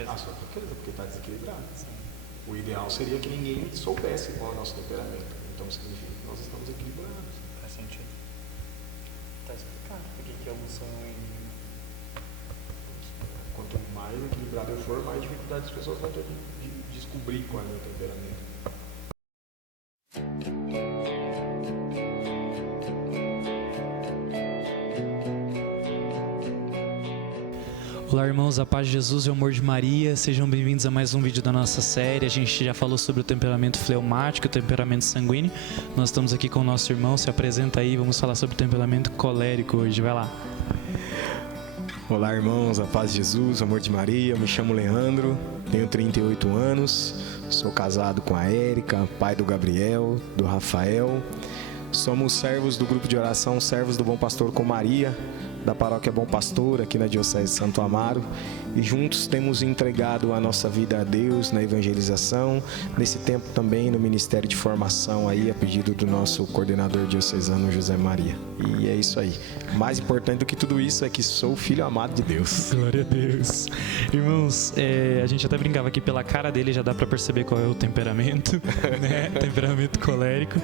fraqueza. A sua fraqueza, porque está desequilibrado. O ideal seria que ninguém soubesse qual é o nosso temperamento. Então significa que nós estamos equilibrados. Faz sentido. Tá explicado por que alguns são Quanto mais equilibrado eu for, mais dificuldade as pessoas vão ter de descobrir qual é o meu temperamento. Olá, irmãos, a paz de Jesus e o amor de Maria, sejam bem-vindos a mais um vídeo da nossa série. A gente já falou sobre o temperamento fleumático, o temperamento sanguíneo. Nós estamos aqui com o nosso irmão, se apresenta aí, vamos falar sobre o temperamento colérico hoje, vai lá. Olá, irmãos, a paz de Jesus, o amor de Maria, eu me chamo Leandro, tenho 38 anos, sou casado com a Érica, pai do Gabriel, do Rafael. Somos servos do grupo de oração Servos do Bom Pastor com Maria, da paróquia Bom Pastor, aqui na Diocese de Santo Amaro, e juntos temos entregado a nossa vida a Deus na evangelização, nesse tempo também no Ministério de Formação, aí a pedido do nosso coordenador diocesano José Maria. E é isso aí. Mais importante do que tudo isso é que sou filho amado de Deus. Glória a Deus. Irmãos, a gente até brincava aqui pela cara dele, já dá para perceber qual é o temperamento, né? Temperamento colérico.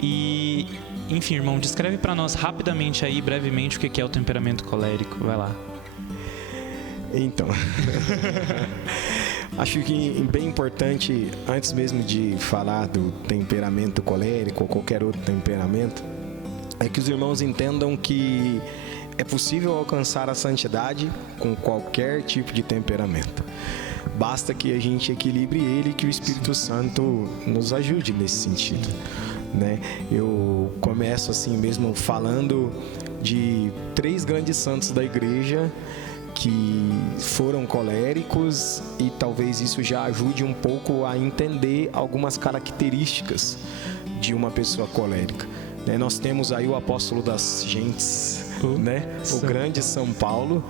E, enfim, irmão, descreve para nós rapidamente aí, brevemente, o que é o temperamento colérico. Vai lá. Então, acho que bem importante, antes mesmo de falar do temperamento colérico ou qualquer outro temperamento, é que os irmãos entendam que é possível alcançar a santidade com qualquer tipo de temperamento. Basta que a gente equilibre ele e que o Espírito Santo nos ajude nesse sentido, né? Eu começo assim mesmo falando de 3 grandes santos da igreja que foram coléricos, e talvez isso já ajude um pouco a entender algumas características de uma pessoa colérica. Nós temos aí o apóstolo das gentes, né? O grande São Paulo,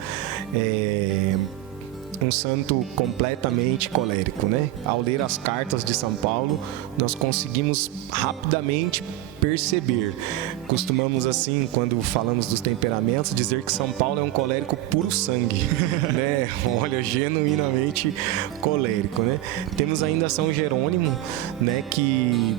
um santo completamente colérico, né? Ao ler as cartas de São Paulo, nós conseguimos rapidamente perceber. Costumamos assim, quando falamos dos temperamentos, dizer que São Paulo é um colérico puro sangue, né? Olha, genuinamente colérico, né? Temos ainda São Jerônimo, né? Que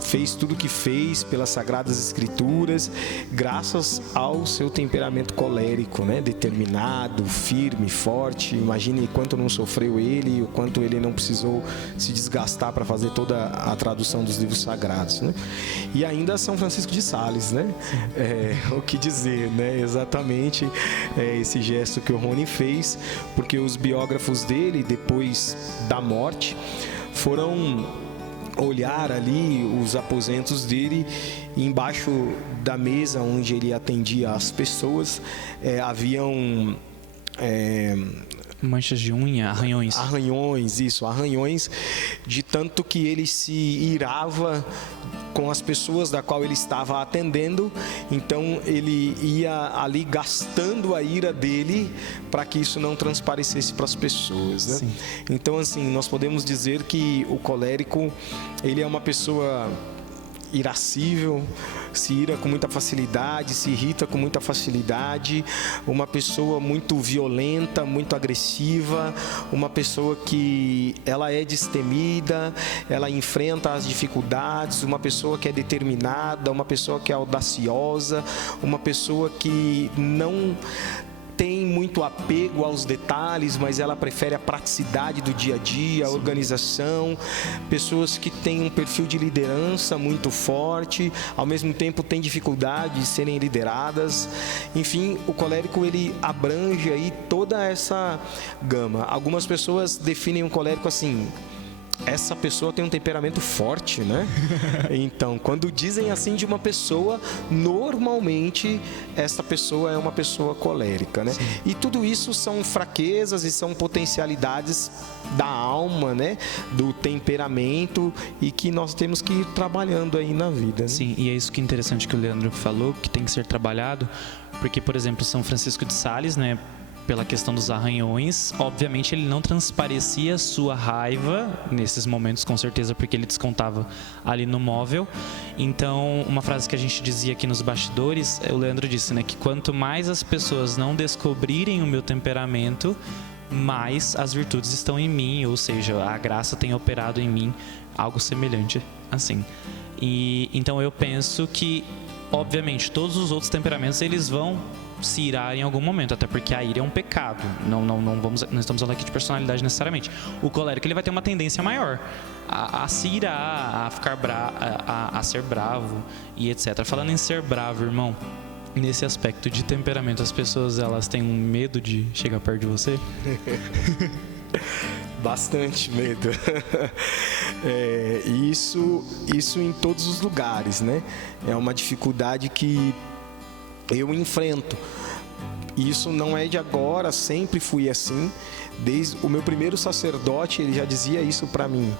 fez tudo o que fez pelas Sagradas Escrituras, graças ao seu temperamento colérico, né? Determinado, firme, forte. Imagine quanto não sofreu ele, o quanto ele não precisou se desgastar para fazer toda a tradução dos livros sagrados, né? E ainda São Francisco de Sales, né? O que dizer, né? Exatamente esse gesto que o Rony fez, porque os biógrafos dele, depois da morte, foram olhar ali os aposentos dele, e embaixo da mesa onde ele atendia as pessoas, haviam manchas de unha, arranhões. Arranhões, de tanto que ele se irava com as pessoas da qual ele estava atendendo. Então ele ia ali gastando a ira dele para que isso não transparecesse para as pessoas, né? Então assim, nós podemos dizer que o colérico, ele é uma pessoa irascível, se ira com muita facilidade, se irrita com muita facilidade, uma pessoa muito violenta, muito agressiva, uma pessoa que ela é destemida, ela enfrenta as dificuldades, uma pessoa que é determinada, uma pessoa que é audaciosa, uma pessoa que não tem muito apego aos detalhes, mas ela prefere a praticidade do dia a dia, a organização. Pessoas que têm um perfil de liderança muito forte, ao mesmo tempo têm dificuldade de serem lideradas. Enfim, o colérico, ele abrange aí toda essa gama. Algumas pessoas definem um colérico assim: essa pessoa tem um temperamento forte, né? Então, quando dizem assim de uma pessoa, normalmente essa pessoa é uma pessoa colérica, né? Sim. E tudo isso são fraquezas e são potencialidades da alma, né? Do temperamento, e que nós temos que ir trabalhando aí na vida, né? Sim, e é isso que é interessante que o Leandro falou, que tem que ser trabalhado, porque, por exemplo, São Francisco de Sales, né? Pela questão dos arranhões, obviamente ele não transparecia sua raiva nesses momentos, com certeza, porque ele descontava ali no móvel. Então, uma frase que a gente dizia aqui nos bastidores, o Leandro disse, né, que quanto mais as pessoas não descobrirem o meu temperamento, mas as virtudes estão em mim, ou seja, a graça tem operado em mim algo semelhante assim. E então eu penso que, obviamente, todos os outros temperamentos eles vão se irar em algum momento, até porque a ira é um pecado. Não estamos falando aqui de personalidade necessariamente. O colérico ele vai ter uma tendência maior a se irar, a ficar a ser bravo e etc. Falando em ser bravo, irmão, nesse aspecto de temperamento, as pessoas elas têm um medo de chegar perto de você? Bastante medo. Isso em todos os lugares, né? É uma dificuldade que eu enfrento. Isso não é de agora, sempre fui assim. Desde o meu primeiro sacerdote, ele já dizia isso para mim.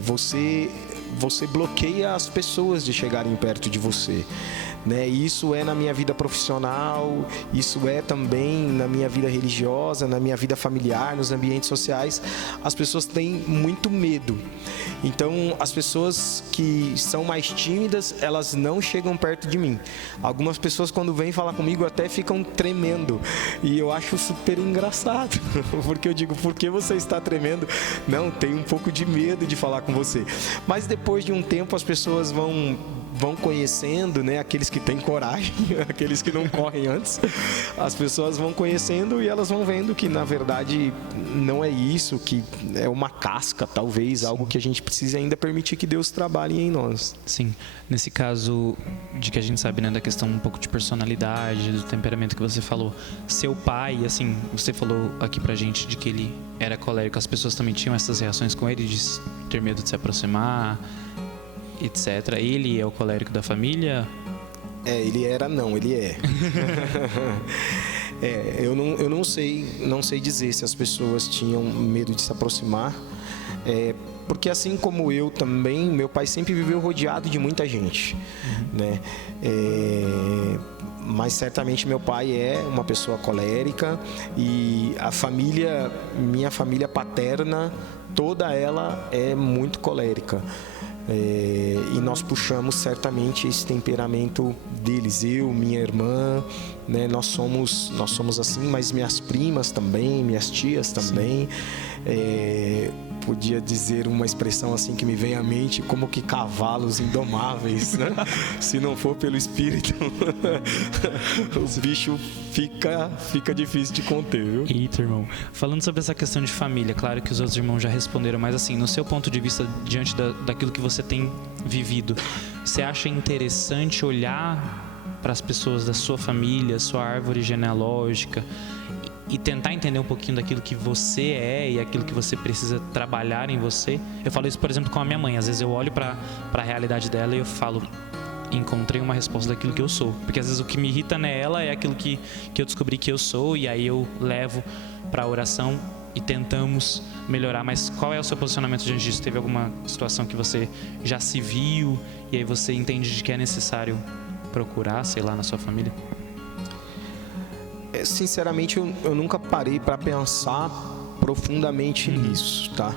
Você bloqueia as pessoas de chegarem perto de você. Né? Isso é na minha vida profissional, isso é também na minha vida religiosa, na minha vida familiar, nos ambientes sociais. As pessoas têm muito medo. Então, as pessoas que são mais tímidas, elas não chegam perto de mim. Algumas pessoas, quando vêm falar comigo, até ficam tremendo. E eu acho super engraçado, porque eu digo, por que você está tremendo? Não, tenho um pouco de medo de falar com você. Mas depois de um tempo, as pessoas vão conhecendo, né? Aqueles que têm coragem, aqueles que não correm antes, as pessoas vão conhecendo e elas vão vendo que na verdade não é isso, que é uma casca, talvez, algo que a gente precisa ainda permitir que Deus trabalhe em nós. Sim, nesse caso de que a gente sabe, né, da questão um pouco de personalidade, do temperamento que você falou, seu pai, assim, você falou aqui pra gente de que ele era colérico, as pessoas também tinham essas reações com ele, de ter medo de se aproximar, etc. Ele é o colérico da família? Ele é. Eu não sei dizer se as pessoas tinham medo de se aproximar, porque assim como eu também, meu pai sempre viveu rodeado de muita gente, né? Mas certamente meu pai é uma pessoa colérica e minha família paterna, toda ela é muito colérica. E nós puxamos certamente esse temperamento deles, eu, minha irmã, né? Nós somos assim, mas minhas primas também, minhas tias também. Podia dizer uma expressão assim que me vem à mente, como que cavalos indomáveis, né? Se não for pelo espírito, o bicho fica difícil de conter, viu? Eita, irmão. Falando sobre essa questão de família, claro que os outros irmãos já responderam, mas assim, no seu ponto de vista, diante daquilo que você tem vivido, você acha interessante olhar para as pessoas da sua família, sua árvore genealógica, e tentar entender um pouquinho daquilo que você é e aquilo que você precisa trabalhar em você? Eu falo isso, por exemplo, com a minha mãe. Às vezes eu olho para a realidade dela e eu falo, encontrei uma resposta daquilo que eu sou. Porque às vezes o que me irrita nela é aquilo que eu descobri que eu sou, e aí eu levo para a oração e tentamos melhorar. Mas qual é o seu posicionamento diante disso? Teve alguma situação que você já se viu e aí você entende de que é necessário procurar, sei lá, na sua família? Sinceramente, eu nunca parei para pensar profundamente nisso, tá?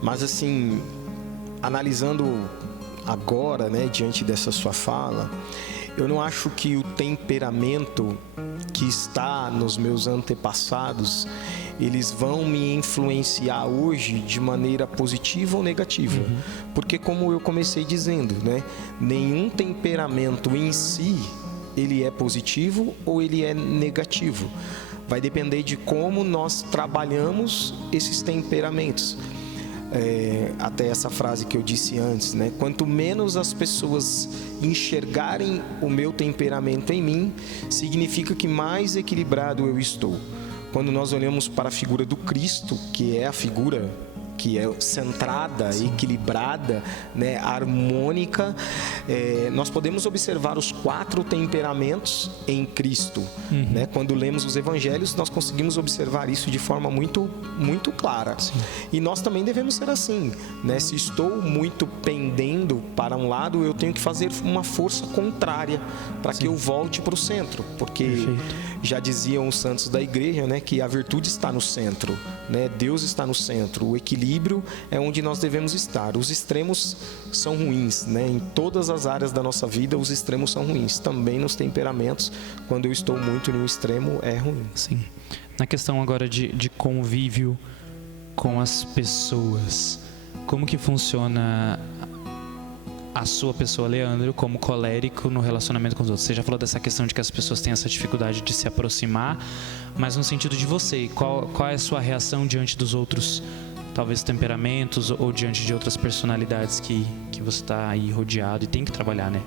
Mas assim, analisando agora, né, diante dessa sua fala, eu não acho que o temperamento que está nos meus antepassados, eles vão me influenciar hoje de maneira positiva ou negativa. Porque como eu comecei dizendo, né, nenhum temperamento em si ele é positivo ou ele é negativo. Vai depender de como nós trabalhamos esses temperamentos. Até essa frase que eu disse antes, né? Quanto menos as pessoas enxergarem o meu temperamento em mim, significa que mais equilibrado eu estou. Quando nós olhamos para a figura do Cristo, que é a figura que é centrada, equilibrada, né, harmônica, nós podemos observar os 4 temperamentos em Cristo. Né? Quando lemos os evangelhos, nós conseguimos observar isso de forma muito, muito clara. Sim. E nós também devemos ser assim. Né? Se estou muito pendendo para um lado, eu tenho que fazer uma força contrária para que eu volte para o centro. Porque já diziam os santos da igreja, né, que a virtude está no centro. Né? Deus está no centro. O equilíbrio é onde nós devemos estar. Os extremos são ruins, né? Em todas as áreas da nossa vida, os extremos são ruins. Também nos temperamentos, quando eu estou muito em um extremo, é ruim. Sim. na questão agora de convívio com as pessoas, como que funciona a sua pessoa, Leandro, como colérico no relacionamento com os outros? Você já falou dessa questão de que as pessoas têm essa dificuldade de se aproximar, mas no sentido de você, qual é a sua reação diante dos outros, talvez temperamentos, ou diante de outras personalidades que você está aí rodeado e tem que trabalhar, né?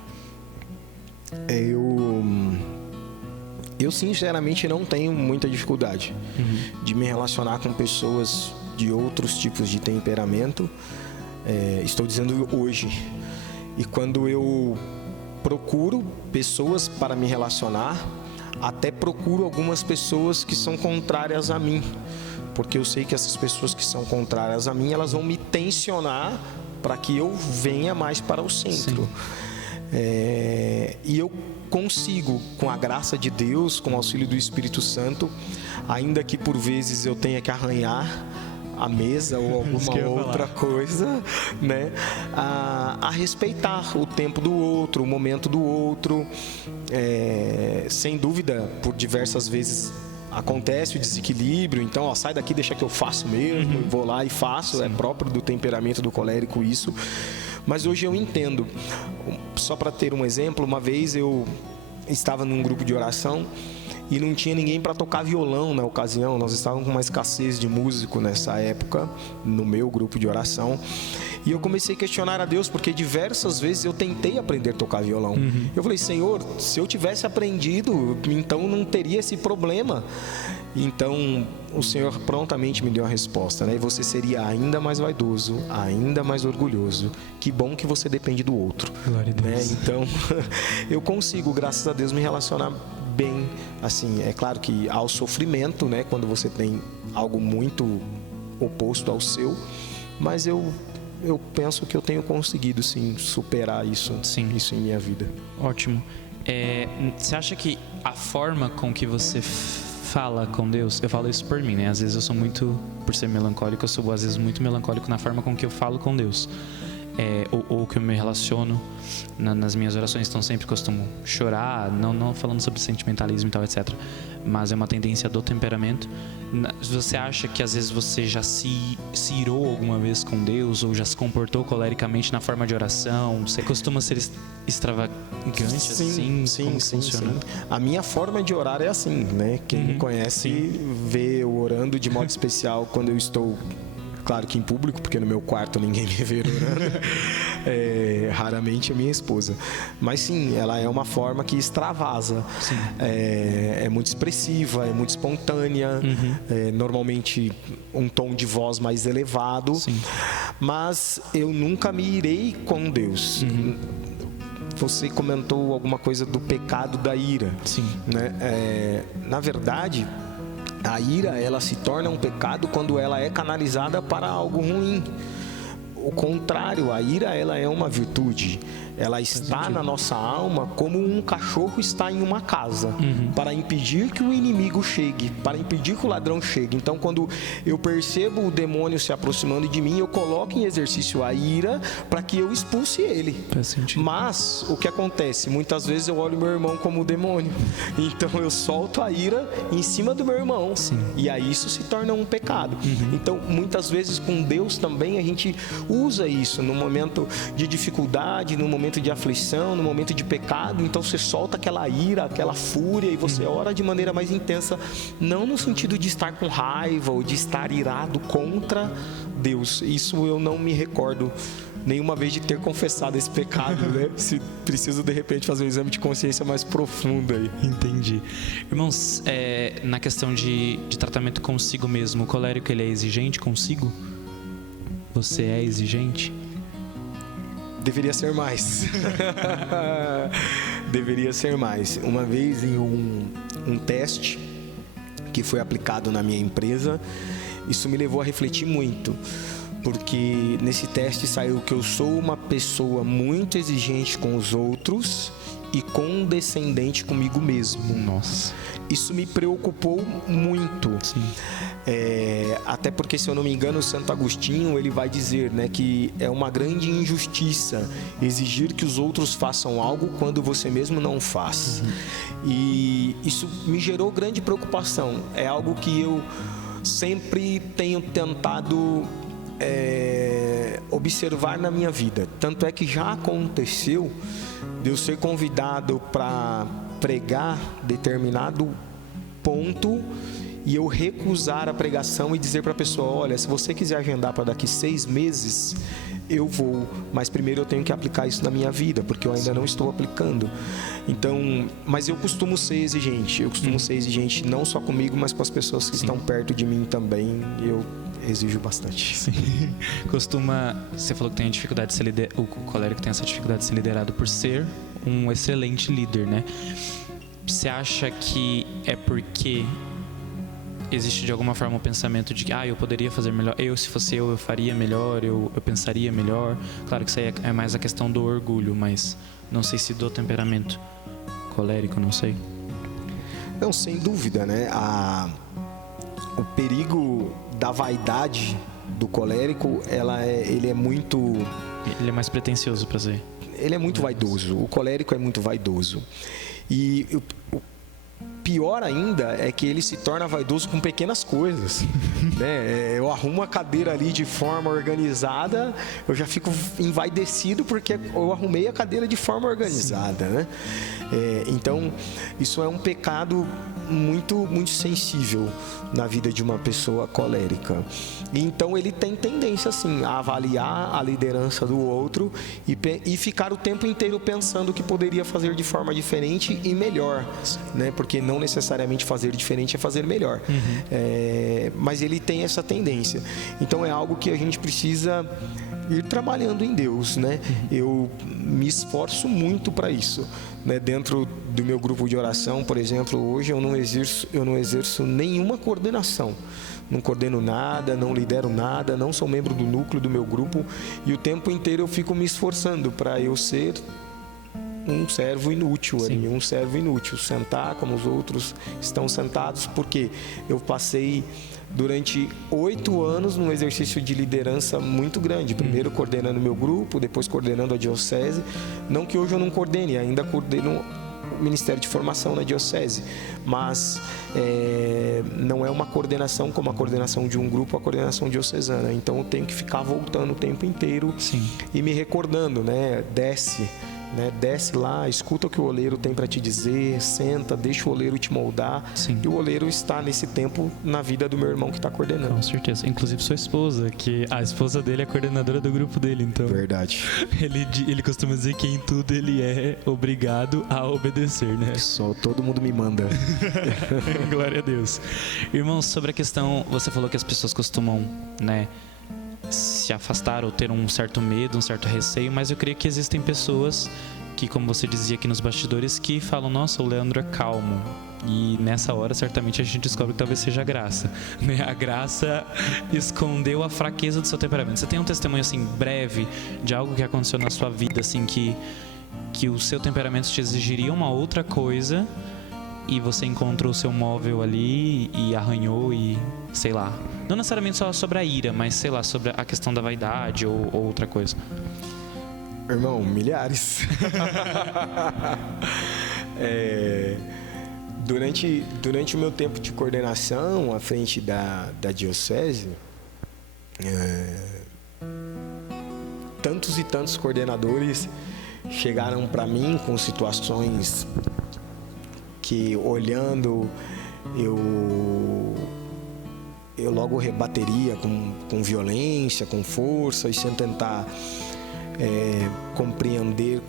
Eu sinceramente não tenho muita dificuldade de me relacionar com pessoas de outros tipos de temperamento. Estou dizendo hoje. E quando eu procuro pessoas para me relacionar, até procuro algumas pessoas que são contrárias a mim, porque eu sei que essas pessoas que são contrárias a mim, elas vão me tensionar para que eu venha mais para o centro. E eu consigo, com a graça de Deus, com o auxílio do Espírito Santo, ainda que por vezes eu tenha que arranhar a mesa ou alguma outra coisa, né, a respeitar o tempo do outro, o momento do outro. Sem dúvida, por diversas vezes acontece o desequilíbrio, então sai daqui, deixa que eu faço mesmo, eu vou lá e faço. É próprio do temperamento do colérico isso. Mas hoje eu entendo. Só para ter um exemplo, uma vez eu estava num grupo de oração e não tinha ninguém para tocar violão na ocasião. Nós estávamos com uma escassez de músico nessa época, no meu grupo de oração. E eu comecei a questionar a Deus, porque diversas vezes eu tentei aprender a tocar violão. Eu falei, Senhor, se eu tivesse aprendido, então não teria esse problema. Então, o Senhor prontamente me deu a resposta, né? E você seria ainda mais vaidoso, ainda mais orgulhoso. Que bom que você depende do outro. Glória a Deus. Né? Então, eu consigo, graças a Deus, me relacionar bem. Assim, é claro que há o sofrimento, né? Quando você tem algo muito oposto ao seu. Mas eu penso que eu tenho conseguido, sim, superar isso em minha vida. Ótimo. Você acha que a forma com que você fala com Deus, eu falo isso por mim, né? Às vezes eu sou muito, por ser melancólico, eu sou às vezes muito melancólico na forma com que eu falo com Deus. Ou que eu me relaciono nas minhas orações, então sempre costumo chorar, não falando sobre sentimentalismo e tal, etc. Mas é uma tendência do temperamento. Você acha que às vezes você já se irou alguma vez com Deus, ou já se comportou colericamente na forma de oração? Você costuma ser extravagante assim? Sim. A minha forma de orar é assim, né? Quem me conhece vê eu orando de modo especial quando eu estou... Claro que em público, porque no meu quarto ninguém me vê orando. Raramente a minha esposa. Mas sim, ela é uma forma que extravasa. É muito expressiva, é muito espontânea. Normalmente um tom de voz mais elevado. Sim. Mas eu nunca me irei com Deus. Você comentou alguma coisa do pecado da ira. Sim. Né? Na verdade... A ira, ela se torna um pecado quando ela é canalizada para algo ruim. O contrário, a ira, ela é uma virtude. Ela está na nossa alma como um cachorro está em uma casa, para impedir que o inimigo chegue, para impedir que o ladrão chegue. Então, quando eu percebo o demônio se aproximando de mim, eu coloco em exercício a ira para que eu expulse ele. Mas, o que acontece? Muitas vezes eu olho meu irmão como o demônio. Então, eu solto a ira em cima do meu irmão. E aí isso se torna um pecado. Então, muitas vezes com Deus também a gente usa isso no momento de dificuldade, no momento de aflição, no momento de pecado. Então você solta aquela ira, aquela fúria e você ora de maneira mais intensa, não no sentido de estar com raiva ou de estar irado contra Deus. Isso eu não me recordo nenhuma vez de ter confessado esse pecado, né? Se preciso de repente fazer um exame de consciência mais profundo aí. Entendi. Irmãos, na questão de tratamento consigo mesmo, o colérico ele é exigente consigo? Você é exigente? Deveria ser mais. Deveria ser mais. Uma vez em um teste que foi aplicado na minha empresa, isso me levou a refletir muito. Porque nesse teste saiu que eu sou uma pessoa muito exigente com os outros e condescendente comigo mesmo. Nossa. Isso me preocupou muito. Sim. Até porque, se eu não me engano, Santo Agostinho ele vai dizer, né, que é uma grande injustiça exigir que os outros façam algo quando você mesmo não faz. E isso me gerou grande preocupação. É algo que eu sempre tenho tentado observar na minha vida. Tanto é que já aconteceu de eu ser convidado para pregar determinado ponto e eu recusar a pregação e dizer para a pessoa: olha, se você quiser agendar para daqui 6 meses, eu vou, mas primeiro eu tenho que aplicar isso na minha vida, porque eu ainda não estou aplicando. Então, mas eu costumo ser exigente, não só comigo, mas com as pessoas que estão perto de mim também. Eu exijo bastante. Sim. Você falou que tem a dificuldade de ser o colérico tem essa dificuldade de ser liderado por ser um excelente líder, né? Você acha que é porque existe de alguma forma o pensamento de que eu poderia fazer melhor, se fosse eu faria melhor, eu pensaria melhor? Claro que isso aí é mais a questão do orgulho, mas não sei se do temperamento colérico, não sei. Não, sem dúvida, né? O perigo da vaidade do colérico, ele é muito... Ele é mais pretensioso para ser. Ele é muito vaidoso. O colérico é muito vaidoso. E o pior ainda é que ele se torna vaidoso com pequenas coisas, né? Eu arrumo a cadeira ali de forma organizada, eu já fico envaidecido porque eu arrumei a cadeira de forma organizada, né? Então, isso é um pecado muito, muito sensível na vida de uma pessoa colérica. E então ele tem tendência assim a avaliar a liderança do outro e ficar o tempo inteiro pensando que poderia fazer de forma diferente e melhor, né? Porque não necessariamente fazer diferente é fazer melhor. Mas ele tem essa tendência. Então é algo que a gente precisa ir trabalhando em Deus, né? Eu me esforço muito para isso, né? Dentro do meu grupo de oração, por exemplo, hoje eu não exerço nenhuma coordenação. Não coordeno nada, não lidero nada, não sou membro do núcleo do meu grupo e o tempo inteiro eu fico me esforçando para eu ser um servo inútil, um servo inútil, sentar como os outros estão sentados, porque eu passei durante 8 anos num exercício de liderança muito grande, primeiro coordenando meu grupo, depois coordenando a diocese. Não que hoje eu não coordene, ainda coordeno o Ministério de Formação na diocese, mas não é uma coordenação como a coordenação de um grupo, a coordenação diocesana. Então eu tenho que ficar voltando o tempo inteiro e me recordando, né? Desce lá, escuta o que o oleiro tem para te dizer, senta, deixa o oleiro te moldar. E o oleiro está nesse tempo na vida do meu irmão que está coordenando. Com certeza, inclusive sua esposa, que a esposa dele é coordenadora do grupo dele, então verdade. Ele costuma dizer que em tudo ele é obrigado a obedecer, né? Só todo mundo me manda. Glória a Deus. Irmãos, sobre a questão, você falou que as pessoas costumam, né, se afastar ou ter um certo medo, um certo receio, mas eu creio que existem pessoas que, como você dizia aqui nos bastidores, que falam: nossa, o Leandro é calmo. E nessa hora, certamente, a gente descobre que talvez seja a graça, né? A graça escondeu a fraqueza do seu temperamento. Você tem um testemunho, assim, breve de algo que aconteceu na sua vida, assim, que o seu temperamento te exigiria uma outra coisa e você encontrou o seu móvel ali e arranhou e, sei lá, não necessariamente só sobre a ira, mas, sei lá, sobre a questão da vaidade ou outra coisa? Irmão, milhares. Durante o meu tempo de coordenação à frente da diocese, tantos e tantos coordenadores chegaram para mim com situações que, olhando, eu logo rebateria com violência, com força e sem tentar compreender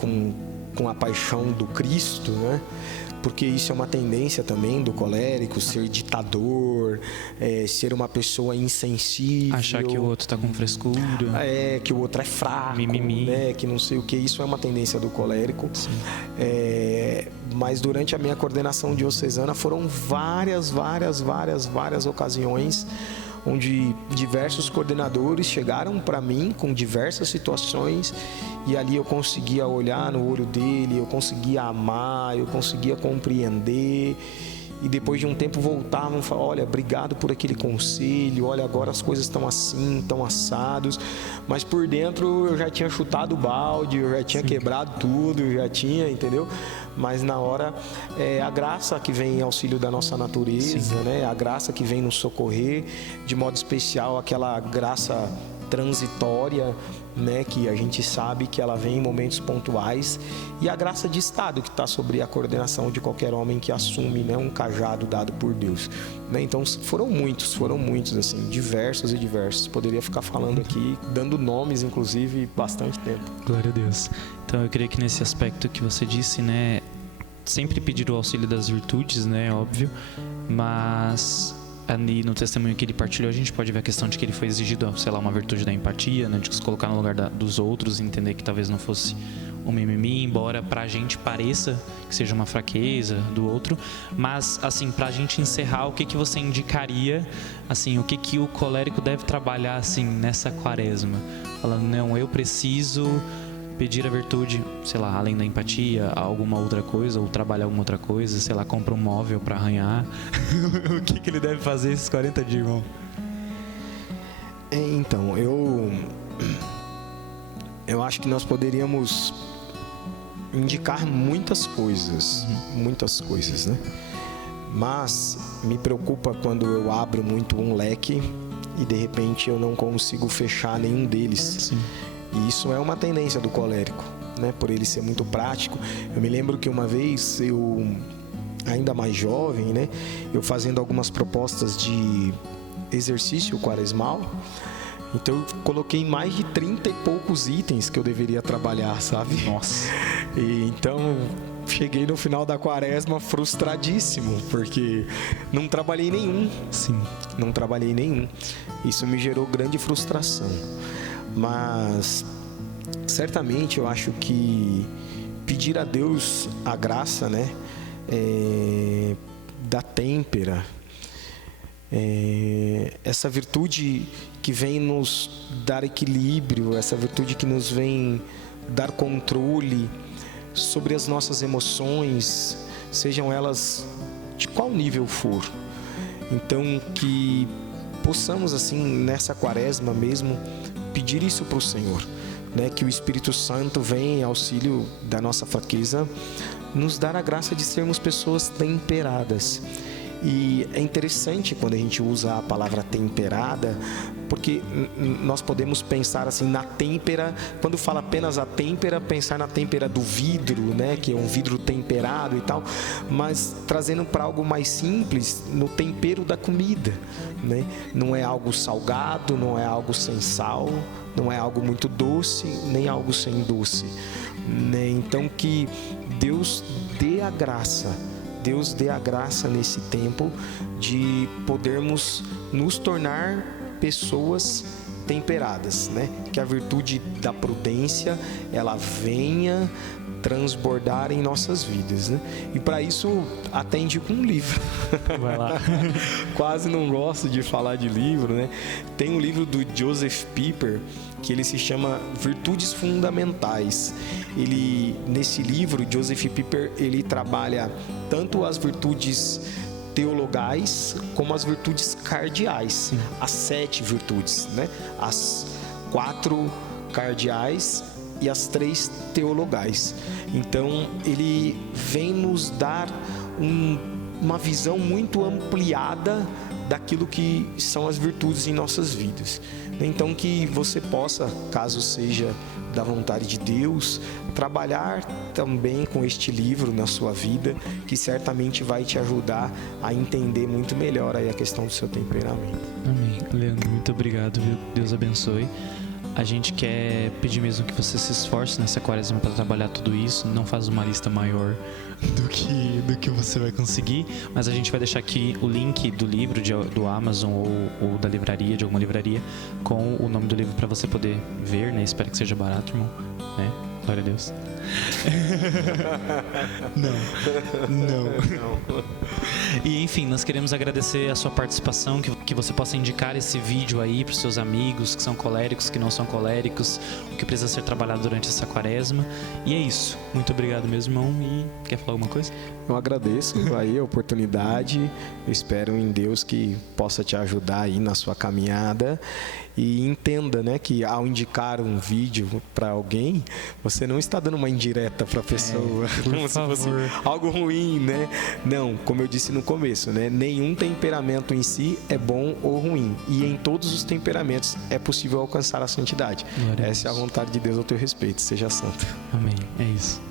com a paixão do Cristo, né? Porque isso é uma tendência também do colérico, ser ditador, ser uma pessoa insensível. Achar que o outro está com frescura. Que o outro é fraco, mimimi. né? Que não sei o que. Isso é uma tendência do colérico. Mas durante a minha coordenação diocesana foram várias ocasiões onde diversos coordenadores chegaram para mim com diversas situações, e ali eu conseguia olhar no olho dele, eu conseguia amar, eu conseguia compreender. E depois de um tempo voltavam e falavam: olha, obrigado por aquele conselho, olha, agora as coisas estão assim, estão assados. Mas por dentro eu já tinha chutado o balde, eu já tinha quebrado tudo, eu já tinha, entendeu? Mas na hora, é a graça que vem em auxílio da nossa natureza, né? A graça que vem nos socorrer, de modo especial aquela graça transitória, né, que a gente sabe que ela vem em momentos pontuais, e a graça de Estado que está sobre a coordenação de qualquer homem que assume, né, um cajado dado por Deus, né? Então foram muitos assim, diversos e diversos. Poderia ficar falando aqui, dando nomes, inclusive, bastante tempo. Glória a Deus. Então eu creio que nesse aspecto que você disse, né, sempre pedir o auxílio das virtudes, né, óbvio, mas ali no testemunho que ele partilhou, a gente pode ver a questão de que ele foi exigido, sei lá, uma virtude da empatia, né, de se colocar no lugar dos outros, entender que talvez não fosse um mimimi, embora pra gente pareça que seja uma fraqueza do outro. Mas, assim, pra gente encerrar, o que você indicaria, assim, o que o colérico deve trabalhar, assim, nessa quaresma? Falando, não, eu preciso pedir a virtude, sei lá, além da empatia, alguma outra coisa, ou trabalhar alguma outra coisa, sei lá, compra um móvel para arranhar. O que ele deve fazer esses 40 dias, irmão? Então, eu acho que nós poderíamos indicar muitas coisas, né? Mas me preocupa quando eu abro muito um leque e de repente eu não consigo fechar nenhum deles. Sim. E isso é uma tendência do colérico, né? Por ele ser muito prático. Eu me lembro que uma vez eu, ainda mais jovem, né, eu fazendo algumas propostas de exercício quaresmal, então eu coloquei mais de 30 e poucos itens que eu deveria trabalhar, sabe? Nossa. E então cheguei no final da quaresma frustradíssimo, porque não trabalhei nenhum. Sim. Não trabalhei nenhum. Isso me gerou grande frustração. Mas certamente eu acho que pedir a Deus a graça, né, da têmpera, essa virtude que vem nos dar equilíbrio, essa virtude que nos vem dar controle sobre as nossas emoções, sejam elas de qual nível for. Então que possamos, assim, nessa quaresma mesmo, pedir isso para o Senhor, né? Que o Espírito Santo venha em auxílio da nossa fraqueza, nos dar a graça de sermos pessoas temperadas. E é interessante quando a gente usa a palavra temperada, porque nós podemos pensar assim na têmpera, quando fala apenas a têmpera, pensar na têmpera do vidro, né, que é um vidro temperado e tal, mas trazendo para algo mais simples, no tempero da comida, né? Não é algo salgado, não é algo sem sal, não é algo muito doce, nem algo sem doce, né? Então que Deus dê a graça nesse tempo de podermos nos tornar pessoas temperadas, né? Que a virtude da prudência ela venha transbordar em nossas vidas, né? E para isso até indico um livro. Vai lá. Quase não gosto de falar de livro, né? Tem um livro do Joseph Pieper que ele se chama Virtudes Fundamentais. Nesse livro, Joseph Pieper, ele trabalha tanto as virtudes teologais como as virtudes cardeais. Sim. As 7 virtudes, né? As 4 cardeais e as 3 teologais. Então, ele vem nos dar uma visão muito ampliada daquilo que são as virtudes em nossas vidas. Então que você possa, caso seja da vontade de Deus, trabalhar também com este livro na sua vida, que certamente vai te ajudar a entender muito melhor aí a questão do seu temperamento. Amém. Leandro, muito obrigado, viu? Deus abençoe. A gente quer pedir mesmo que você se esforce nessa quaresma para trabalhar tudo isso. Não faz uma lista maior do que você vai conseguir, mas a gente vai deixar aqui o link do livro do Amazon ou da livraria, de alguma livraria, com o nome do livro para você poder ver, né? Espero que seja barato, irmão, né? Glória a Deus. Não. E enfim, nós queremos agradecer a sua participação, que você possa indicar esse vídeo aí para os seus amigos que são coléricos, que não são coléricos, o que precisa ser trabalhado durante essa quaresma. E é isso. Muito obrigado, meu irmão. E quer falar alguma coisa? Eu agradeço aí a oportunidade, eu espero em Deus que possa te ajudar aí na sua caminhada e entenda, né, que ao indicar um vídeo para alguém, você não está dando uma indireta para a pessoa, como se fosse algo ruim, né? Não, como eu disse no começo, né, nenhum temperamento em si é bom ou ruim, e em todos os temperamentos é possível alcançar a santidade. Essa é a vontade de Deus ao teu respeito, seja santo. Amém, é isso.